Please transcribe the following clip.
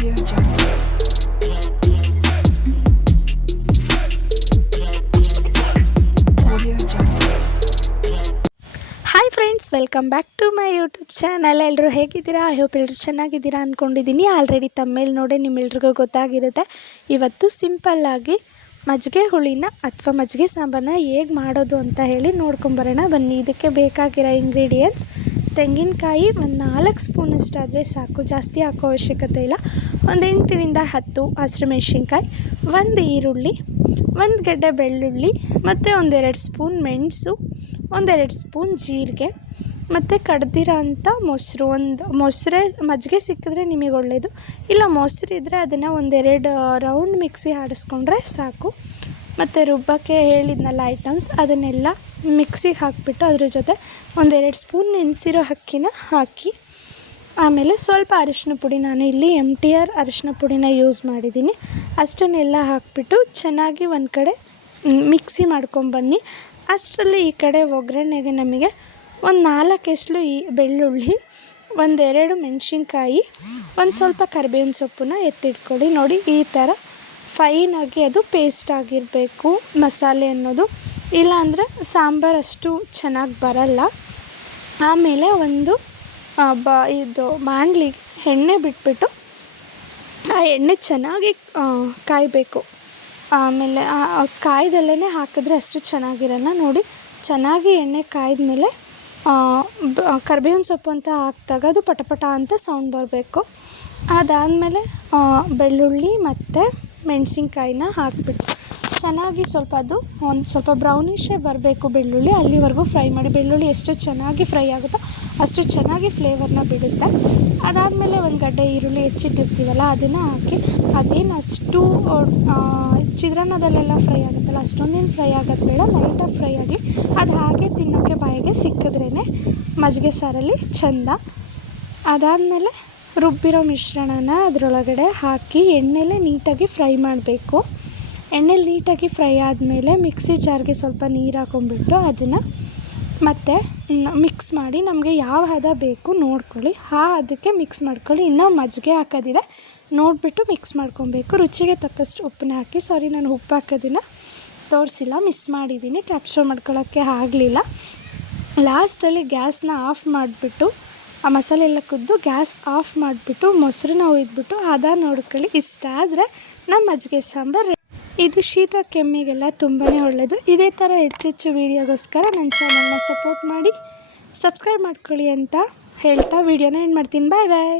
Hi friends welcome back to my YouTube channel ಎಲ್ಲರೂ ಹೇಗಿದ್ದೀರಾ? I hope ಎಲ್ಲರೂ ಚೆನ್ನಾಗಿದ್ದೀರಾ ಅಂದ್ಕೊಂಡಿದ್ದೀನಿ ಆಲ್ರೆಡಿ ತಮ್ಮೇಲೆ ನೋಡಿ ನಿಮ್ಮೆಲ್ರಿಗೂ ಗೊತ್ತಾಗಿರುತ್ತೆ. ಇವತ್ತು ಸಿಂಪಲ್ಲಾಗಿ ಮಜ್ಜಿಗೆ ಹುಳಿನ ಅಥವಾ ಮಜ್ಜಿಗೆ ಸಾಂಬಾರನ್ನ ಹೇಗೆ ಮಾಡೋದು ಅಂತ ಹೇಳಿ ನೋಡ್ಕೊಂಬರೋಣ ಬನ್ನಿ, ಇದಕ್ಕೆ ಬೇಕಾಗಿರೋ ಇಂಗ್ರೀಡಿಯೆಂಟ್ಸ್ ತೆಂಗಿನಕಾಯಿ ಒಂದು ನಾಲ್ಕು ಸ್ಪೂನಷ್ಟಾದರೆ ಸಾಕು. ಜಾಸ್ತಿ ಹಾಕೋ ಅವಶ್ಯಕತೆ ಇಲ್ಲ. ಒಂದು ಎಂಟರಿಂದ ಹತ್ತು ಹಸಿರುಮೆಣ್ಸಿನ್ಕಾಯಿ ಒಂದು ಈರುಳ್ಳಿ, ಒಂದು ಗಡ್ಡೆ ಬೆಳ್ಳುಳ್ಳಿ, ಮತ್ತು ಒಂದೆರಡು ಸ್ಪೂನ್ ಮೆಣಸು, ಒಂದೆರಡು ಸ್ಪೂನ್ ಜೀರಿಗೆ, ಮತ್ತು ಕಡ್ದಿರೋ ಅಂಥ ಮೊಸರು. ಒಂದು ಮೊಸರೇ ಮಜ್ಜಿಗೆ ಸಿಕ್ಕಿದ್ರೆ ನಿಮಗೆ ಒಳ್ಳೆಯದು ಇಲ್ಲ ಮೊಸರು ಇದ್ದರೆ ಅದನ್ನು ಒಂದೆರಡು ರೌಂಡ್ ಮಿಕ್ಸಿ ಆಡಿಸ್ಕೊಂಡ್ರೆ ಸಾಕು. ಮತ್ತು ರುಬ್ಬಕ್ಕೆ ಹೇಳಿದ್ನಲ್ಲ ಐಟಮ್ಸ್, ಅದನ್ನೆಲ್ಲ ಮಿಕ್ಸಿಗೆ ಹಾಕಿಬಿಟ್ಟು ಅದ್ರ ಜೊತೆ ಒಂದೆರಡು ಸ್ಪೂನ್ ನೆನೆಸಿರೋ ಅಕ್ಕಿನ ಹಾಕಿ, ಆಮೇಲೆ ಸ್ವಲ್ಪ ಅರಿಶಿನ ಪುಡಿ ನಾನು ಇಲ್ಲಿ ಎಂ ಟಿ ಆರ್ ಅರಿಶಿನ ಪುಡಿನ ಯೂಸ್ ಮಾಡಿದ್ದೀನಿ. ಅಷ್ಟನ್ನೆಲ್ಲ ಹಾಕಿಬಿಟ್ಟು ಚೆನ್ನಾಗಿ ಒಂದು ಕಡೆ ಮಿಕ್ಸಿ ಮಾಡ್ಕೊಂಬನ್ನಿ ಅಷ್ಟರಲ್ಲಿ ಈ ಕಡೆ ಒಗ್ಗರಣೆಗೆ ನಮಗೆ ಒಂದು ನಾಲ್ಕು ಎಸ್ಲು ಈ ಬೆಳ್ಳುಳ್ಳಿ, ಒಂದೆರಡು ಮೆಣಸಿನ್ಕಾಯಿ, ಒಂದು ಸ್ವಲ್ಪ ಕರಿಬೇವಿನ ಸೊಪ್ಪನ್ನ ಎತ್ತಿಟ್ಕೊಳ್ಳಿ. ನೋಡಿ ಈ ಥರ ಫೈನಾಗಿ ಅದು ಪೇಸ್ಟ್ ಆಗಿರಬೇಕು. ಮಸಾಲೆ ಅನ್ನೋದು ಇಲ್ಲಾಂದರೆ ಸಾಂಬಾರು ಅಷ್ಟು ಚೆನ್ನಾಗಿ ಬರಲ್ಲ. ಆಮೇಲೆ ಒಂದು ಬ, ಇದು ಮಾಂಡ್ಲಿಗೆ ಎಣ್ಣೆ ಬಿಟ್ಬಿಟ್ಟು ಆ ಎಣ್ಣೆ ಚೆನ್ನಾಗಿ ಕಾಯಬೇಕು. ಆಮೇಲೆ ಕಾಯ್ದಲ್ಲೇ ಹಾಕಿದ್ರೆ ಅಷ್ಟು ಚೆನ್ನಾಗಿರಲ್ಲ. ನೋಡಿ, ಚೆನ್ನಾಗಿ ಎಣ್ಣೆ ಕಾಯ್ದಮೇಲೆ ಕರ್ಬೇವಿನ ಸೊಪ್ಪು ಅಂತ ಹಾಕಿದಾಗ ಅದು ಪಟಪಟ ಅಂತ ಸೌಂಡ್ ಬರಬೇಕು. ಅದಾದಮೇಲೆ ಬೆಳ್ಳುಳ್ಳಿ ಮತ್ತು ಮೆಣಸಿನ್ಕಾಯಿನ ಹಾಕಿಬಿಟ್ಟು ಚೆನ್ನಾಗಿ ಸ್ವಲ್ಪ ಅದು, ಒಂದು ಸ್ವಲ್ಪ ಬ್ರೌನಿಷೇ ಬರಬೇಕು ಬೆಳ್ಳುಳ್ಳಿ. ಅಲ್ಲಿವರೆಗೂ ಫ್ರೈ ಮಾಡಿ. ಬೆಳ್ಳುಳ್ಳಿ ಎಷ್ಟು ಚೆನ್ನಾಗಿ ಫ್ರೈ ಆಗುತ್ತೋ ಅಷ್ಟು ಚೆನ್ನಾಗಿ ಫ್ಲೇವರ್ನ ಬಿಡುತ್ತೆ. ಅದಾದಮೇಲೆ ಒಂದು ಗಡ್ಡೆ ಈರುಳ್ಳಿ ಹೆಚ್ಚಿಟ್ಟಿರ್ತೀವಲ್ಲ, ಅದನ್ನು ಹಾಕಿ ಅದೇನು ಅಷ್ಟು ಚಿತ್ರಾನ್ನದಲ್ಲೆಲ್ಲ ಫ್ರೈ ಆಗುತ್ತಲ್ಲ, ಅಷ್ಟೊಂದೇನು ಫ್ರೈ ಆಗೋದು ಬೇಡ. ಲೈಟಾಗಿ ಫ್ರೈ ಆಗಲಿ ಅದು ಹಾಗೆ ತಿನ್ನೋಕ್ಕೆ ಬಾಯಿಗೆ ಸಿಕ್ಕಿದ್ರೇ ಮಜ್ಜಿಗೆ ಸಾರಲ್ಲಿ ಚೆಂದ. ಅದಾದಮೇಲೆ ರುಬ್ಬಿರೋ ಮಿಶ್ರಣನ ಅದರೊಳಗಡೆ ಹಾಕಿ ಎಣ್ಣೆಲೆ ನೀಟಾಗಿ ಫ್ರೈ ಮಾಡಬೇಕು. ಎಣ್ಣೆಲಿ ನೀಟಾಗಿ ಫ್ರೈ ಆದಮೇಲೆ ಮಿಕ್ಸಿ ಜಾರ್ಗೆ ಸ್ವಲ್ಪ ನೀರು ಹಾಕೊಂಡ್ಬಿಟ್ಟು ಅದನ್ನು ಮತ್ತು ಮಿಕ್ಸ್ ಮಾಡಿ ನಮಗೆ ಯಾವ ಹದ ಬೇಕು ನೋಡ್ಕೊಳ್ಳಿ. ಆ ಹದಕ್ಕೆ ಮಿಕ್ಸ್ ಮಾಡ್ಕೊಳ್ಳಿ. ಇನ್ನೂ ಮಜ್ಜಿಗೆ ಹಾಕೋದಿದೆ ನೋಡಿಬಿಟ್ಟು ಮಿಕ್ಸ್ ಮಾಡ್ಕೊಬೇಕು. ರುಚಿಗೆ ತಕ್ಕಷ್ಟು ಉಪ್ಪನ್ನ ಹಾಕಿ ಸಾರಿ ನಾನು ಉಪ್ಪು ಹಾಕೋದನ್ನು ತೋರಿಸಿಲ್ಲ ಮಿಸ್ ಮಾಡಿದ್ದೀನಿ ಕ್ಯಾಪ್ಚರ್ ಮಾಡ್ಕೊಳ್ಳೋಕ್ಕೆ ಆಗಲಿಲ್ಲ. ಲಾಸ್ಟಲ್ಲಿ ಗ್ಯಾಸ್ನ ಆಫ್ ಮಾಡಿಬಿಟ್ಟು, ಆ ಮಸಾಲೆ ಎಲ್ಲ ಕುದ್ದು ಗ್ಯಾಸ್ ಆಫ್ ಮಾಡಿಬಿಟ್ಟು ಮೊಸರನ್ನ ಒಯ್ದುಬಿಟ್ಟು ಹದ ನೋಡ್ಕೊಳ್ಳಿ. ಇಷ್ಟ ಆದರೆ ನಮ್ಮ ಮಜ್ಜಿಗೆ ಸಾಂಬಾರು ಇದು ಶೀತ ಕೆಮ್ಮಿಗೆಲ್ಲ ತುಂಬಾ ಒಳ್ಳೆಯದು ಇದೇ ಥರ ಹೆಚ್ಚೆಚ್ಚು ವೀಡಿಯೋಗೋಸ್ಕರ ನನ್ನ ಚಾನಲ್ನ ಸಪೋರ್ಟ್ ಮಾಡಿ, ಸಬ್ಸ್ಕ್ರೈಬ್ ಮಾಡ್ಕೊಳ್ಳಿ ಅಂತ ಹೇಳ್ತಾ ವೀಡಿಯೋನ ಎಂಡ್ ಮಾಡ್ತೀನಿ. ಬಾಯ್ ಬಾಯ್.